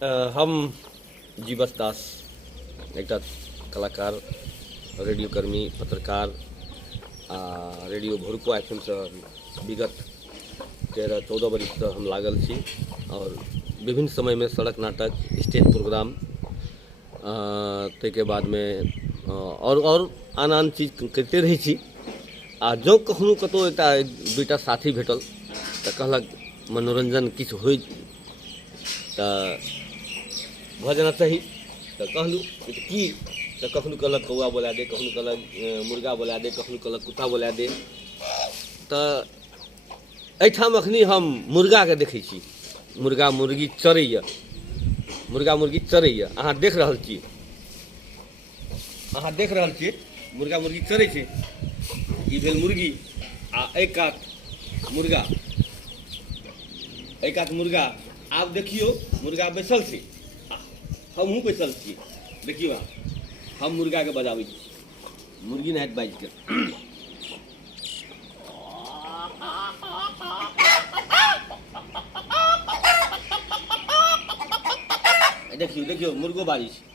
हम जीवस दास एक कलाकार, रेडियोकर्मी, पत्रकार रेडियो भोरको एफएम से विगत 13-14 वर्ष से हम लागल छी और विभिन्न समय में सड़क नाटक, स्टेज प्रोग्राम के बाद में और आन चीज करते रही छी। आ जो कखनो कतौ एक दूटा साथी भेटल तो कहलक मनोरंजन किछु होय तो भऽ जाना चाही, तो कहलू कि तो कखनो कहलक कौआ बोला दे, कखनो कहलक मुर्गा बोला दे, कखनो कहलक कुत्ता बोला दे। तो एहिठाम अखनी हम मुर्गा के देखै छी, मुर्गा मुर्गी चरैया, मुर्गा मुर्गी चरैया। अहाँ देख रहल छी, मुर्गा मुर्गी चरै छै। ई भेल मुर्गी आ एक कात मुर्गा, एक कात मुर्गा। आब देखियो मुर्गा बैसल छै, हमहूँ बैसल छी। देखियो हम मुर्गा के बजाबै छी, मुर्गी नाइट बाजि के। देखियो देखियो मुर्गो बाजै छै।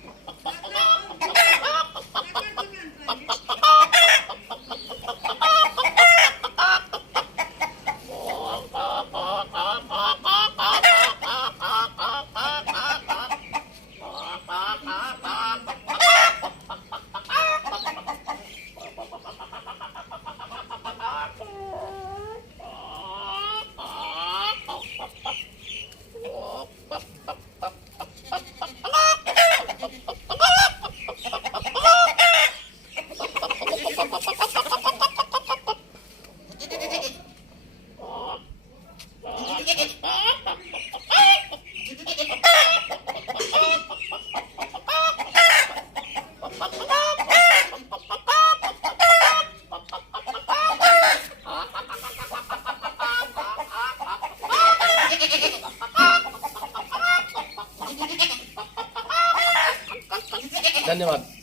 धन्यवाद।